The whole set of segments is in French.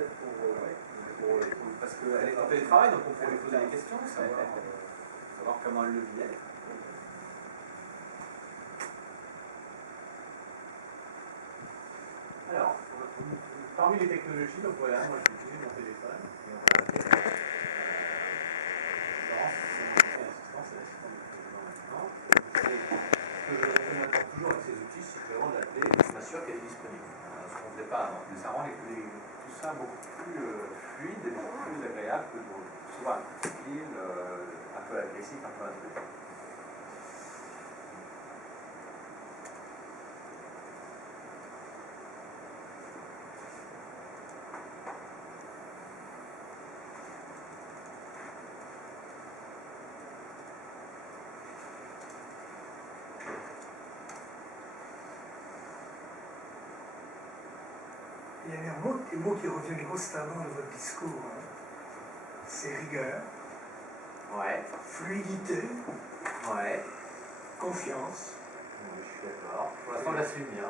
peut-être parce qu'elle est en télétravail, donc on pourrait lui poser des questions, savoir comment elle le vit. Alors, parmi les technologies, donc voilà, moi j'ai utilisé mon téléphone. Et on va appeler Florence, c'est mon assistant, c'est l'assistant du président maintenant. Ce que je m'attends toujours avec ces outils, c'est vraiment de l'appeler, je m'assure qu'elle est disponible. Ce qu'on ne faisait pas avant. Mais ça rend tout ça beaucoup plus fluide et beaucoup plus agréable que de recevoir un coup de fil un peu agressif, un peu intrusif. Il y a des mots qui reviennent constamment dans votre discours. Hein. C'est rigueur, Ouais. fluidité, Ouais. confiance. Oui, je suis d'accord. Pour l'instant, je l'assume bien.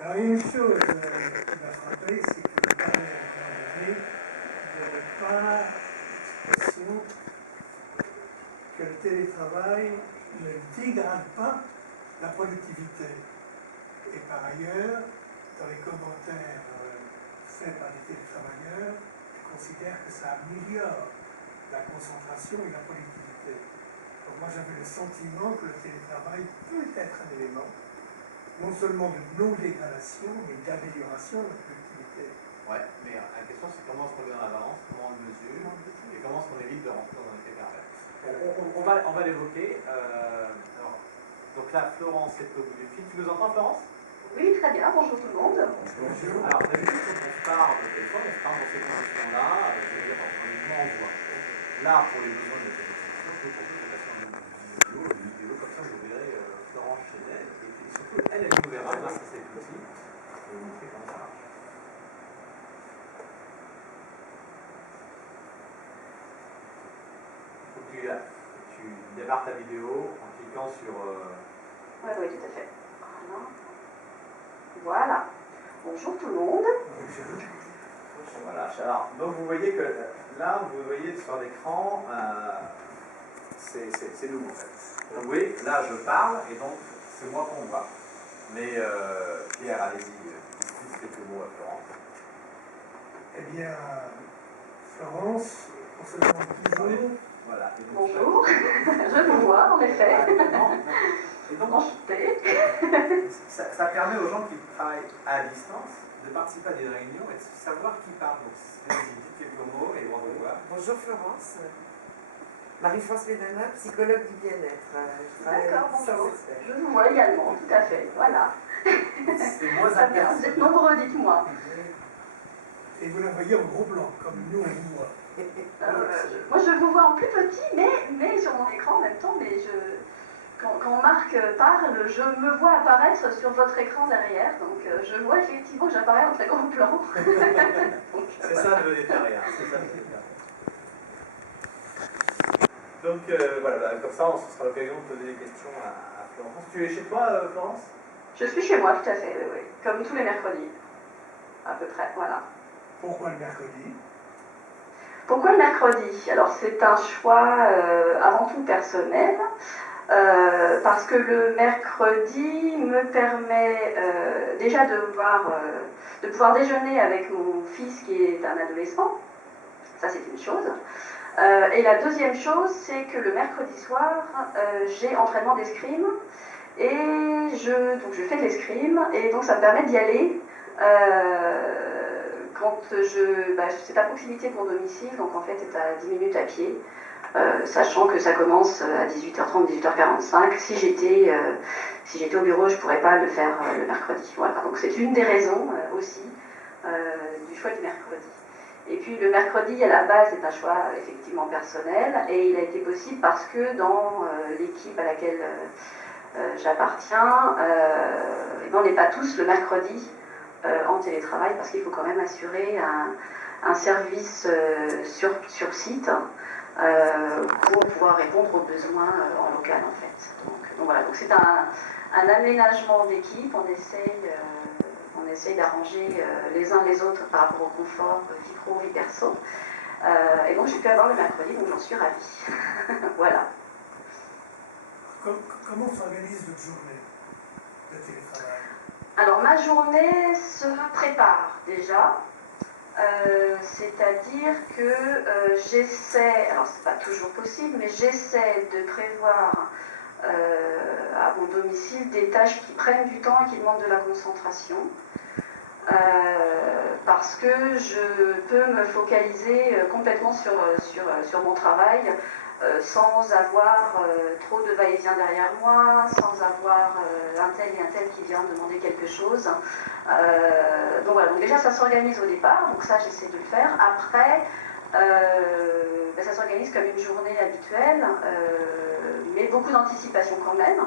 Alors, il y a une chose qui m'a frappé, c'est que vous parlez à un moment donné de ne pas l'impression que le télétravail ne dégrade pas la productivité. Et par ailleurs, dans les commentaires faits par les télétravailleurs, ils considèrent que ça améliore la concentration et la productivité. Donc moi j'avais le sentiment que le télétravail peut être un élément, non seulement de non-dégradation, mais d'amélioration de la productivité. Ouais, mais la question c'est comment on se remet en avance, comment on le mesure, et comment est-ce qu'on évite de rentrer dans un effet pervers. On va l'évoquer. Donc là, Florence est au bout du fil. Tu nous entends, Florence? Oui, très bien. Bonjour tout le monde. Bonjour. Alors, d'habitude, quand on se parle au téléphone, on se parle dans ces conditions-là, c'est-à-dire uniquement en voix. Là, pour les besoins de l'automatisation, je peux passer une vidéo, comme ça vous verrez Florence chez elle, et surtout, elle nous verra grâce à cet outil, et vous montrer comment ça marche. Il faut que tu démarres ta vidéo en cliquant sur... Oui, oui, tout à fait. Voilà. Bonjour tout le monde. Voilà. Alors, donc vous voyez que là, vous voyez sur l'écran, c'est nous en fait. Donc vous voyez, là je parle et donc c'est moi qu'on voit. Mais Pierre, allez-y, dites quelques mots à Florence. Eh bien, Florence, on se demande toujours... Voilà. Bonjour, je vous vois en effet. Et donc, enchantée. ça permet aux gens qui travaillent à distance de participer à des réunions et de savoir qui parle. Donc, allez-y, dites quelques mots et on va voir. Bonjour Florence. Marie-France Ménana, psychologue du bien-être. D'accord, bonjour. Je vous vois également, tout à fait. Voilà. C'est moins Très bien, vous êtes nombreux, dites-moi. Et vous la voyez en gros blanc, comme nous on vous voit. Moi je vous vois en plus petit, mais sur mon écran en même temps, mais quand Marc parle, je me vois apparaître sur votre écran derrière, donc je vois effectivement que j'apparais en très grand plan. C'est ça le vénétariat, c'est ça le vénétariat. Donc voilà, comme ça, on se sera l'occasion de poser des questions à Florence. Tu es chez toi, Florence? Je suis chez moi, tout à fait, oui, comme tous les mercredis, à peu près, voilà. Pourquoi le mercredi? Pourquoi le mercredi? Alors c'est un choix avant tout personnel, parce que le mercredi me permet déjà de pouvoir déjeuner avec mon fils qui est un adolescent, ça c'est une chose. Et la deuxième chose, c'est que le mercredi soir, j'ai entraînement d'escrime, et donc je fais de l'escrime, et donc ça me permet d'y aller quand c'est à proximité de mon domicile, donc en fait c'est à 10 minutes à pied, sachant que ça commence à 18h30, 18h45. Si j'étais au bureau, je ne pourrais pas le faire le mercredi. Voilà, donc c'est une des raisons aussi du choix du mercredi. Et puis le mercredi, à la base, c'est un choix effectivement personnel, et il a été possible parce que dans l'équipe à laquelle j'appartiens, on n'est pas tous le mercredi en télétravail, parce qu'il faut quand même assurer un service sur site pour pouvoir répondre aux besoins en local en fait. Donc voilà, donc c'est un aménagement d'équipe, on essaye on essaye d'arranger les uns les autres par rapport au confort, vie pro, vie perso. Et donc j'ai pu avoir le mercredi, donc j'en suis ravie. Voilà. Comment s'organise votre journée de télétravail? Alors ma journée se prépare déjà. C'est-à-dire que j'essaie, alors c'est pas toujours possible, mais j'essaie de prévoir à mon domicile des tâches qui prennent du temps et qui demandent de la concentration. Parce que je peux me focaliser complètement sur mon travail sans avoir trop de va-et-vient derrière moi, sans avoir un tel et un tel qui vient demander quelque chose. Donc voilà, donc déjà ça s'organise au départ, donc ça j'essaie de le faire. Après, ça s'organise comme une journée habituelle, mais beaucoup d'anticipation quand même,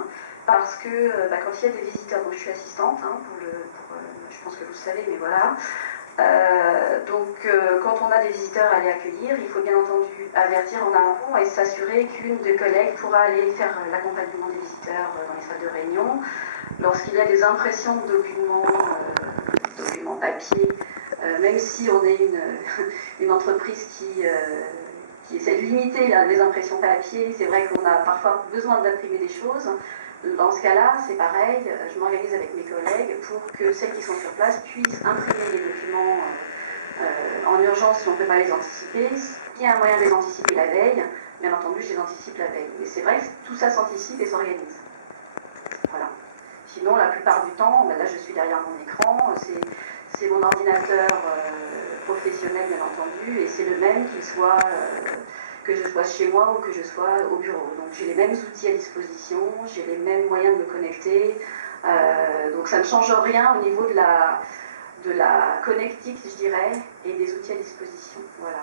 parce que quand il y a des visiteurs, donc je suis assistante, hein, je pense que vous le savez, mais voilà. Quand on a des visiteurs à aller accueillir, il faut bien entendu avertir en amont et s'assurer qu'une des collègues pourra aller faire l'accompagnement des visiteurs dans les salles de réunion. Lorsqu'il y a des impressions de documents papier, même si on est une entreprise qui essaie de limiter les impressions papier, c'est vrai qu'on a parfois besoin d'imprimer des choses. Dans ce cas-là, c'est pareil, je m'organise avec mes collègues pour que celles qui sont sur place puissent imprimer les documents en urgence si on ne peut pas les anticiper. S'il y a un moyen de les anticiper la veille, bien entendu, je les anticipe la veille. Mais c'est vrai que tout ça s'anticipe et s'organise. Voilà. Sinon, la plupart du temps, là je suis derrière mon écran, c'est mon ordinateur professionnel, bien entendu, et c'est le même qu'il soit... que je sois chez moi ou que je sois au bureau. Donc j'ai les mêmes outils à disposition, j'ai les mêmes moyens de me connecter, donc ça ne change rien au niveau de la connectique, je dirais, et des outils à disposition. Voilà.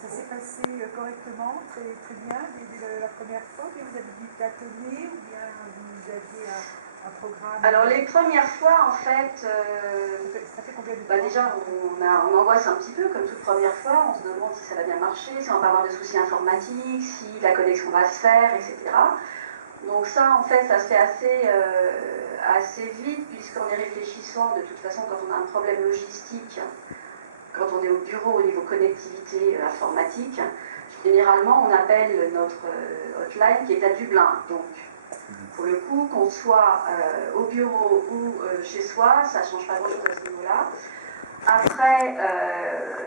Ça s'est passé correctement, très, très bien, dès la première fois, que vous avez dû tâtonner ou bien vous aviez un programme? Alors les premières fois, en fait, ça fait combien de temps? déjà on angoisse un petit peu, comme toute première fois, on se demande si ça va bien marcher, si on va pas avoir de soucis informatiques, si la connexion va se faire, etc. Donc ça, en fait, ça se fait assez vite, puisqu'en y réfléchissant, de toute façon, quand on a un problème logistique, quand on est au bureau au niveau connectivité informatique, généralement on appelle notre hotline qui est à Dublin. Donc pour le coup, qu'on soit au bureau ou chez soi, ça ne change pas grand-chose à ce niveau-là. Après,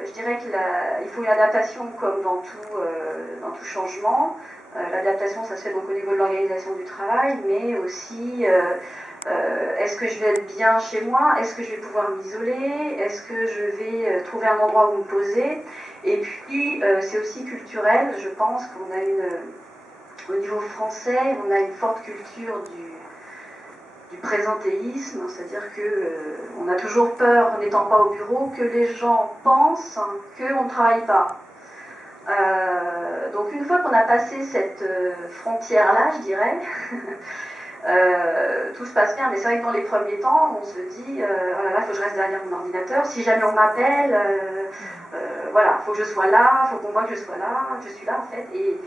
je dirais qu'il faut une adaptation comme dans tout changement. L'adaptation, ça se fait donc au niveau de l'organisation du travail, mais aussi est-ce que je vais être bien chez moi? Est-ce que je vais pouvoir m'isoler? Est-ce que je vais trouver un endroit où me poser? Et puis, c'est aussi culturel. Je pense qu'on a au niveau français, on a une forte culture du présentéisme, c'est-à-dire qu'on a toujours peur, en n'étant pas au bureau, que les gens pensent qu'on ne travaille pas. Donc une fois qu'on a passé cette frontière-là, je dirais, tout se passe bien, mais c'est vrai que dans les premiers temps, on se dit, oh là là, il faut que je reste derrière mon ordinateur, si jamais on m'appelle, voilà, il faut que je sois là, il faut qu'on voit que je sois là, je suis là en fait, et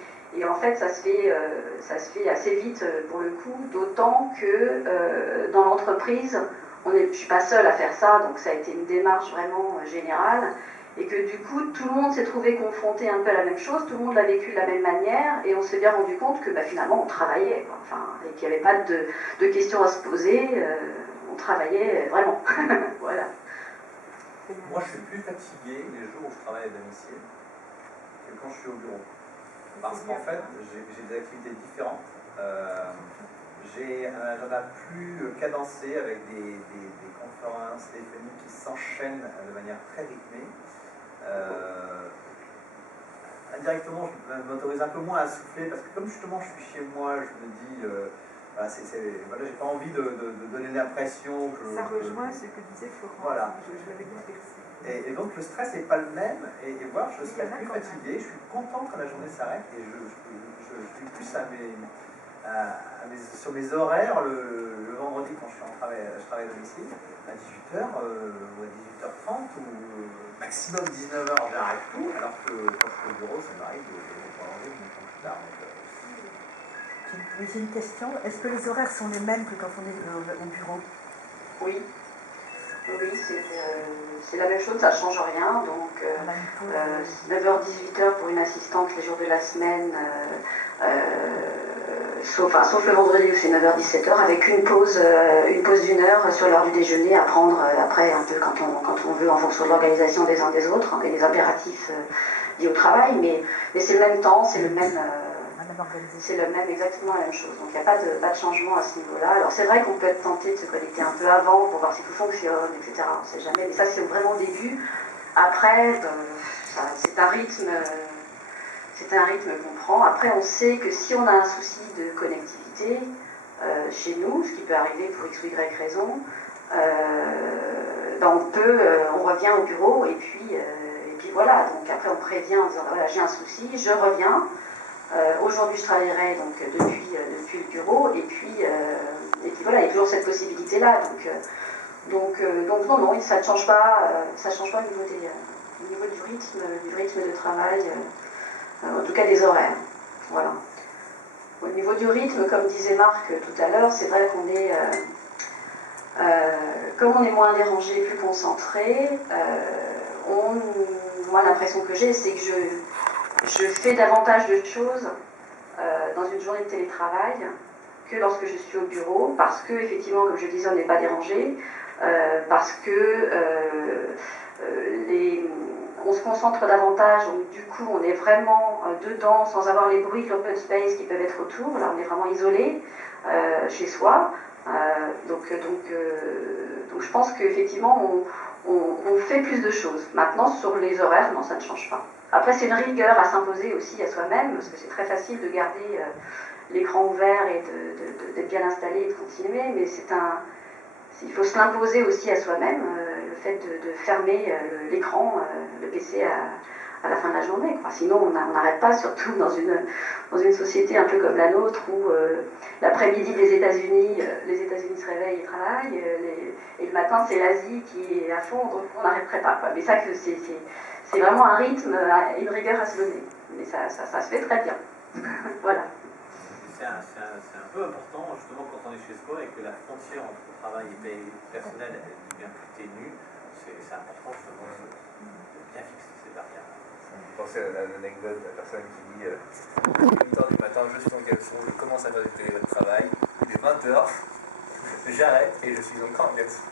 en fait ça se fait assez vite pour le coup, d'autant que dans l'entreprise, je ne suis pas seule à faire ça, donc ça a été une démarche vraiment générale, et que du coup tout le monde s'est trouvé confronté un peu à la même chose, tout le monde l'a vécu de la même manière, et on s'est bien rendu compte que finalement on travaillait, quoi. Enfin, et qu'il n'y avait pas de questions à se poser, on travaillait vraiment. Voilà. Moi je suis plus fatigué les jours où je travaille à domicile que quand je suis au bureau. Parce qu'en fait j'ai des activités différentes. J'ai un agenda plus cadencé avec des conférences téléphoniques qui s'enchaînent de manière très rythmée. Indirectement, je m'autorise un peu moins à souffler parce que comme justement je suis chez moi, je me dis, j'ai pas envie de donner l'impression que... Ça rejoint ce que disait Florent, voilà. je l'avais bien perçu. Et donc le stress n'est pas le même, et voir, je serais plus fatigué, je suis content quand la journée s'arrête, et je suis plus sur mes horaires le vendredi quand je travaille à domicile, à 18h ou à 18h30 ou maximum 19h j'arrête tout, alors que quand je suis au bureau ça m'arrive de prolonger mon temps plus tard. J'ai une question. Est-ce que les horaires sont les mêmes que quand on est au bureau? Oui. Oui, c'est la même chose, ça ne change rien. Donc, 9h-18h pour une assistante les jours de la semaine, sauf le vendredi où c'est 9h-17h, avec une pause d'une heure sur l'heure du déjeuner à prendre après, un peu quand on veut, en fonction de l'organisation des uns des autres et des impératifs liés au travail. Mais c'est le même temps, c'est le même. C'est exactement la même chose. Donc il n'y a pas de changement à ce niveau-là. Alors c'est vrai qu'on peut être tenté de se connecter un peu avant pour voir si tout fonctionne, etc. On ne sait jamais. Mais ça c'est vraiment au début. Après, c'est un rythme qu'on prend. Après on sait que si on a un souci de connectivité chez nous, ce qui peut arriver pour X ou Y raison, on revient au bureau et puis voilà. Donc après on prévient en disant voilà j'ai un souci, je reviens. Aujourd'hui, je travaillerai donc depuis le bureau, et puis voilà, il y a toujours cette possibilité-là. Donc non, ça ne change pas, au niveau du rythme de travail, en tout cas des horaires. Voilà. Au niveau du rythme, comme disait Marc tout à l'heure, c'est vrai qu'on est, comme on est moins dérangé, plus concentré, moi l'impression que j'ai, c'est que je fais davantage de choses dans une journée de télétravail que lorsque je suis au bureau, parce que, effectivement, comme je disais, on n'est pas dérangé, parce que on se concentre davantage, donc du coup, on est vraiment dedans, sans avoir les bruits de l'open space qui peuvent être autour. Là, on est vraiment isolé chez soi. Donc je pense qu'effectivement, on fait plus de choses. Maintenant, sur les horaires, non, ça ne change pas. Après, c'est une rigueur à s'imposer aussi à soi-même, parce que c'est très facile de garder l'écran ouvert et d'être bien installé et de continuer, mais il faut se l'imposer aussi à soi-même, le fait de fermer l'écran, le PC à la fin de la journée, quoi. Sinon, on n'arrête pas, surtout dans une société un peu comme la nôtre, où l'après-midi des États-Unis, les États-Unis se réveillent et travaillent, et le matin, c'est l'Asie qui est à fond, donc on n'arrêterait pas, quoi. Mais ça, c'est vraiment un rythme, une rigueur à se donner. Mais ça se fait très bien. Voilà. C'est un peu important, justement, quand on est chez soi et que la frontière entre travail et vie personnelle est bien plus ténue, c'est important, justement, de bien fixer ces barrières. Je pensais à l'anecdote de la personne qui dit 8h du matin, je suis en caleçon, je commence à faire du télétravail, il est 20h, j'arrête et je suis encore en caleçon.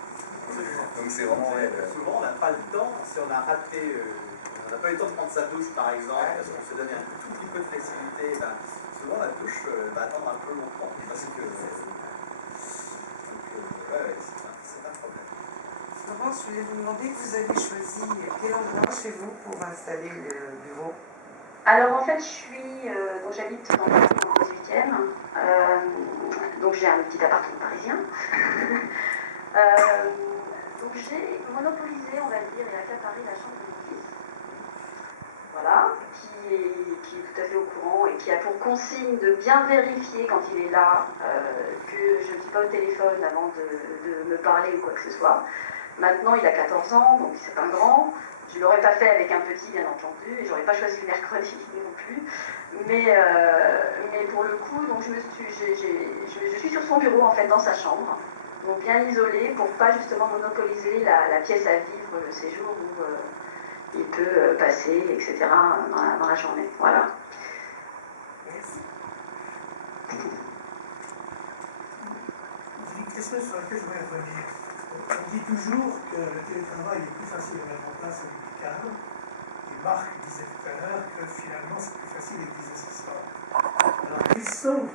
Donc c'est vraiment... Souvent, on n'a pas le temps, si on a raté, on n'a pas eu le temps de prendre sa douche, par exemple, parce qu'on s'est donné un tout petit peu de flexibilité, souvent la douche va attendre un peu longtemps, parce que... c'est un problème. Avant, je voulais vous demander, vous avez choisi quel endroit chez vous pour installer le bureau? Alors en fait, j'habite dans le 18e, donc j'ai un petit appartement parisien. Donc j'ai monopolisé, on va dire, et accaparé la chambre de mon fils. Voilà, qui est tout à fait au courant et qui a pour consigne de bien vérifier quand il est là que je ne dis pas au téléphone avant de me parler ou quoi que ce soit. Maintenant, il a 14 ans, donc c'est un grand. Je ne l'aurais pas fait avec un petit, bien entendu, et je n'aurais pas choisi le mercredi non plus. Mais pour le coup, donc je suis sur son bureau, en fait, dans sa chambre, donc bien isolé pour pas justement monopoliser la pièce à vivre, le séjour où il peut passer, etc. dans la journée. Voilà. Merci. J'ai une question sur laquelle je voudrais revenir. On dit toujours que le télétravail est plus facile à mettre en place avec des cadres. Et Marc disait tout à l'heure que finalement c'est plus facile avec des assistants. Alors,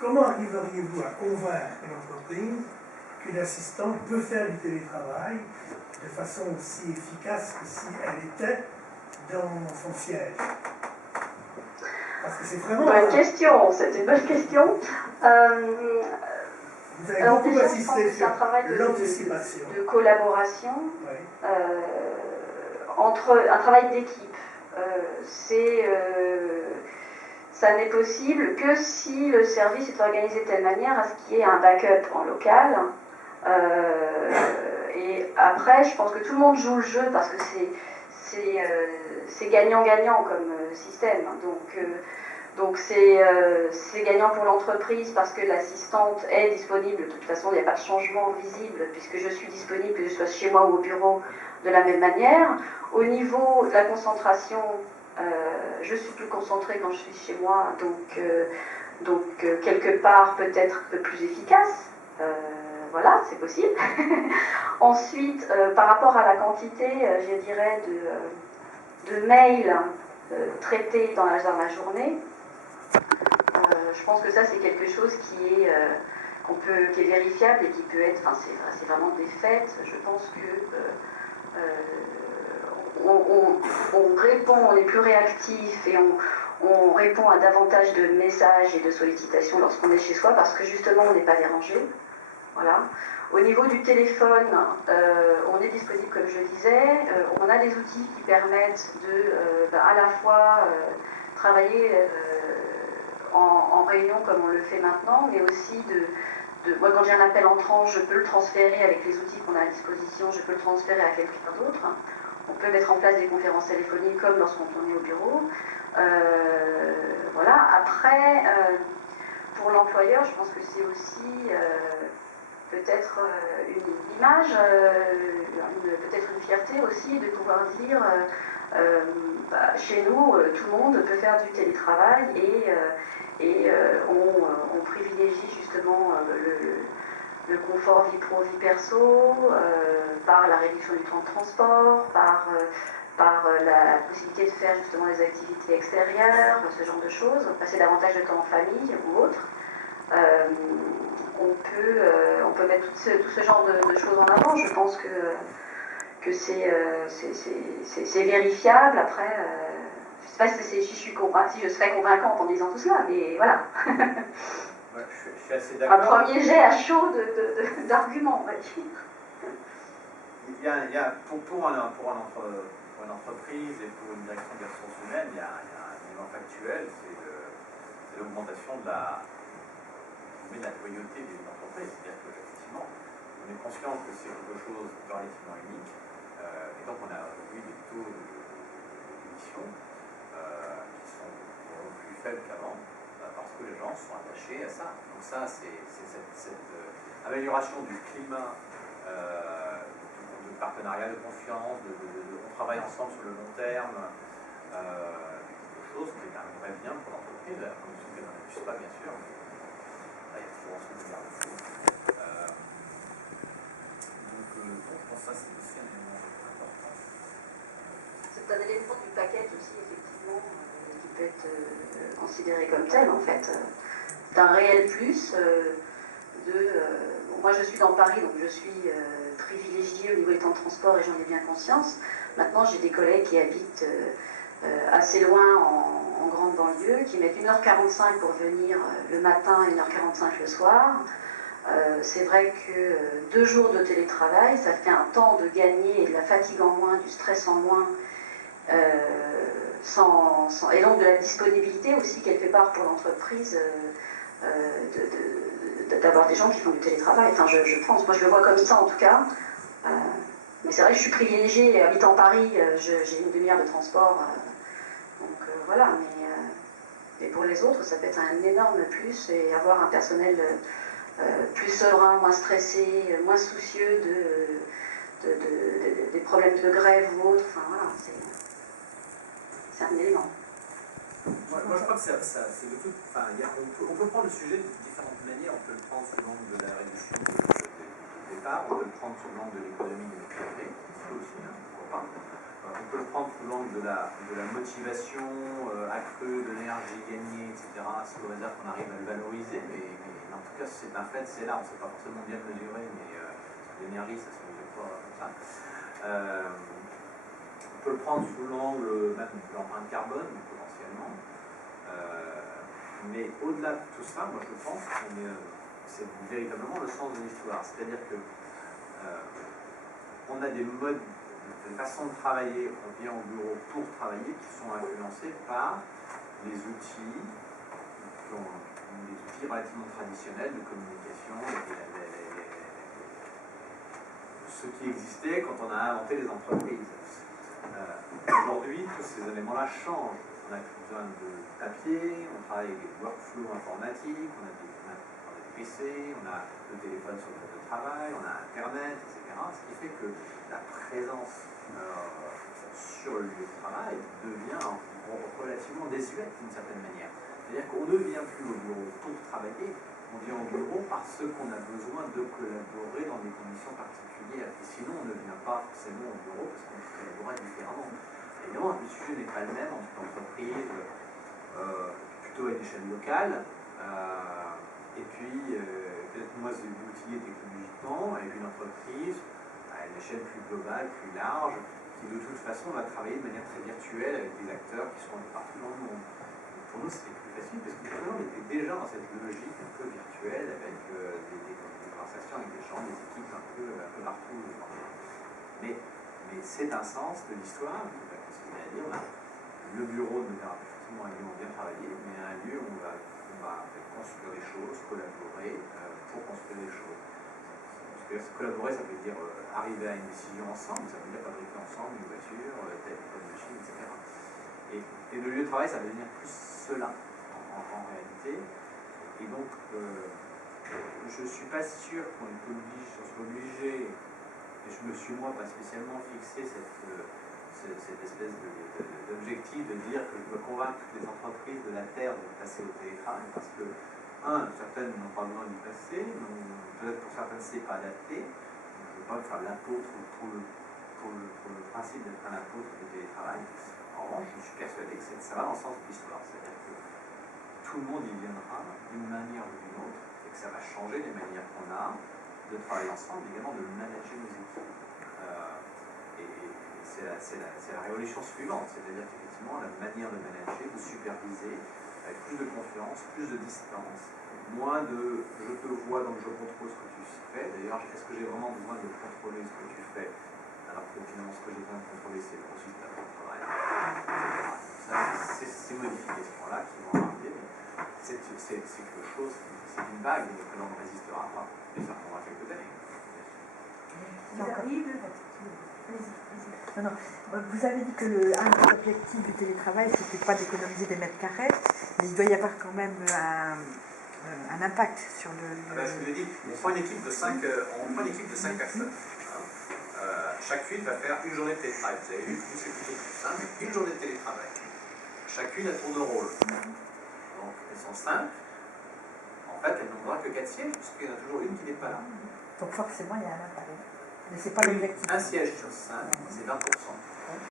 comment arriveriez-vous à convaincre une entreprise qu'une assistante peut faire du télétravail de façon aussi efficace que si elle était dans son siège? Parce que c'est vraiment... Bonne question, c'est une bonne question. Vous avez beaucoup insisté sur l'anticipation. De collaboration, Oui. entre un travail d'équipe. Ça n'est possible que si le service est organisé de telle manière à ce qu'il y ait un backup en local. Et après, je pense que tout le monde joue le jeu parce que c'est gagnant-gagnant comme système. Donc c'est gagnant pour l'entreprise parce que l'assistante est disponible. De toute façon, il n'y a pas de changement visible puisque je suis disponible, que je sois chez moi ou au bureau, de la même manière. Au niveau de la concentration, je suis plus concentrée quand je suis chez moi, donc quelque part peut-être un peu plus efficace. Voilà, c'est possible. Ensuite, par rapport à la quantité, je dirais, de mails traités dans la journée, je pense que ça c'est quelque chose qui est vérifiable et qui peut être, enfin c'est vraiment des faits. Je pense que on répond, on est plus réactif et on répond à davantage de messages et de sollicitations lorsqu'on est chez soi parce que justement on n'est pas dérangé. Voilà. Au niveau du téléphone, on est disponible comme je disais, on a des outils qui permettent de à la fois travailler en réunion comme on le fait maintenant, mais aussi moi quand j'ai un appel entrant, je peux le transférer avec les outils qu'on a à disposition, je peux le transférer à quelqu'un d'autre. On peut mettre en place des conférences téléphoniques comme lorsqu'on est au bureau. Voilà. Après, pour l'employeur, je pense que c'est aussi peut-être une image, peut-être une fierté aussi de pouvoir dire chez nous, tout le monde peut faire du télétravail et on privilégie justement le confort vie pro, vie perso, par la réduction du temps de transport, par la possibilité de faire justement des activités extérieures, ce genre de choses, passer davantage de temps en famille ou autre. On peut mettre tout ce genre de choses en avant. Je pense que c'est vérifiable. Après, je ne sais pas si je serais convaincante en disant tout cela, mais voilà. Ouais, je suis assez d'accord. Un premier jet à chaud d'arguments, on va dire. Il y a pour une entreprise et pour une direction des ressources humaines, il y a un élément factuel, c'est l'augmentation de la loyauté des entreprises. C'est-à-dire qu'effectivement, on est conscient que c'est quelque chose de relativement unique, et donc on a aujourd'hui des taux d'émission qui sont plus faibles qu'avant, parce que les gens sont attachés à ça. Donc ça, c'est cette amélioration du climat de partenariat, de confiance, on travaille ensemble sur le long terme, quelque chose qui est un vrai bien pour l'entreprise, la condition qu'elle n'en abuse pas, bien sûr. Là, il y a toujours ensuite de garde-fou. Donc, je pense que ça, c'est aussi un élément important. C'est un élément du paquet aussi, effectivement, qui peut être considéré comme tel, en fait. D'un réel plus moi, je suis dans Paris, donc je suis privilégiée au niveau des temps de transport et j'en ai bien conscience. Maintenant, j'ai des collègues qui habitent assez loin en grande banlieue, qui mettent 1h45 pour venir le matin et 1h45 le soir. C'est vrai que 2 jours de télétravail, ça fait un temps de gagner et de la fatigue en moins, du stress en moins, et donc de la disponibilité aussi quelque part pour l'entreprise d'avoir des gens qui font du télétravail. Enfin, je pense, moi je le vois comme ça en tout cas. Mais c'est vrai que je suis privilégiée, habitant Paris, j'ai une demi-heure de transport. Donc voilà, mais pour les autres, ça peut être un énorme plus et avoir un personnel plus serein, moins stressé, moins soucieux des problèmes de grève ou autre. Enfin voilà, c'est un élément. Moi, je crois que c'est de tout. Enfin, on peut prendre le sujet de différentes manières. On peut le prendre sous l'angle de la réduction du départ, on peut le prendre sous l'angle de l'économie de l'électricité, aussi, hein, pourquoi pas. On peut le prendre sous l'angle de la motivation accrue, de l'énergie gagnée, etc. Sous réserve qu'on arrive à le valoriser, mais en tout cas, c'est un fait, c'est là. On ne sait pas forcément bien mesurer, mais l'énergie, ça se mesure pas comme ça. On peut le prendre sous l'angle même de l'empreinte carbone, potentiellement. Mais au-delà de tout ça, moi je pense que c'est véritablement le sens de l'histoire. C'est-à-dire que on a des modes, des façons de travailler, on vient au bureau pour travailler, qui sont influencés par les outils, des outils relativement traditionnels de communication, ce qui existait quand on a inventé les entreprises. Aujourd'hui, tous ces éléments-là changent. on n'a plus besoin de papier, on travaille avec des workflows informatiques, on a des PC, on a le téléphone sur le lieu de travail, on a Internet, etc. Ce qui fait que la présence sur le lieu de travail devient relativement désuète d'une certaine manière. C'est-à-dire qu'on ne vient plus au bureau pour travailler, on vient au bureau parce qu'on a besoin de collaborer dans des conditions particulières. Et sinon, on ne vient pas forcément au bureau parce qu'on collaborerait différemment. Évidemment, le sujet n'est pas le même entre une entreprise plutôt à une échelle locale, et puis peut-être moins outillée technologiquement, avec une entreprise à une échelle plus globale, plus large, qui de toute façon va travailler de manière très virtuelle avec des acteurs qui sont un peu partout dans le monde. Donc pour nous, c'était plus facile parce que on était déjà dans cette logique un peu virtuelle avec des conversations avec des gens, des équipes un peu partout dans le monde. Mais c'est un sens de l'histoire qui va consister à dire le bureau ne verra pas forcément un lieu où on vient travailler, mais un lieu où on va construire des choses, collaborer pour construire des choses. Parce que collaborer, ça veut dire arriver à une décision ensemble, ça veut dire fabriquer ensemble une voiture, telle machine, etc. Et le lieu de travail, ça veut dire plus cela en réalité. Et donc, je ne suis pas sûr qu'on soit obligé, et je me suis moi pas spécialement fixé cette espèce d'objectif de dire que je veux convaincre toutes les entreprises de la Terre de passer au télétravail, parce que, certaines n'ont pas besoin d'y passer, peut-être pour certaines c'est pas adapté. Je ne veux pas faire l'apôtre pour le principe d'être un apôtre du télétravail. En revanche, je suis persuadé que ça va dans le sens de l'histoire, c'est-à-dire que tout le monde y viendra d'une manière ou d'une autre, et que ça va changer les manières qu'on a de travailler ensemble, également de manager nos équipes. C'est la révolution suivante, c'est-à-dire qu'effectivement la manière de manager, de superviser, avec plus de confiance, plus de distance, moins de je te vois donc je contrôle ce que tu fais. D'ailleurs, est-ce que j'ai vraiment besoin de contrôler ce que tu fais alors que finalement ce que j'ai besoin de contrôler c'est le résultat de ton travail. C'est ces modifications-là qui vont arriver, mais c'est quelque chose, c'est une vague que l'on ne résistera pas, et ça prendra quelques années. Non, vous avez dit que un des objectifs du télétravail, c'était pas d'économiser des mètres carrés, mais il doit y avoir quand même un impact sur le... Je vous ai dit, on prend une équipe de 5 personnes. Chacune va faire une journée de télétravail. Vous avez vu, c'est plutôt plus simple, une journée de télétravail. Chacune a tour de rôle. Donc elles sont 5. En fait, elles n'ont droit que 4 sièges, puisqu'il y en a toujours une qui n'est pas là. Donc forcément, il y a un impact. Mais c'est pas l'objectif. Un siège sur 5, c'est 20%.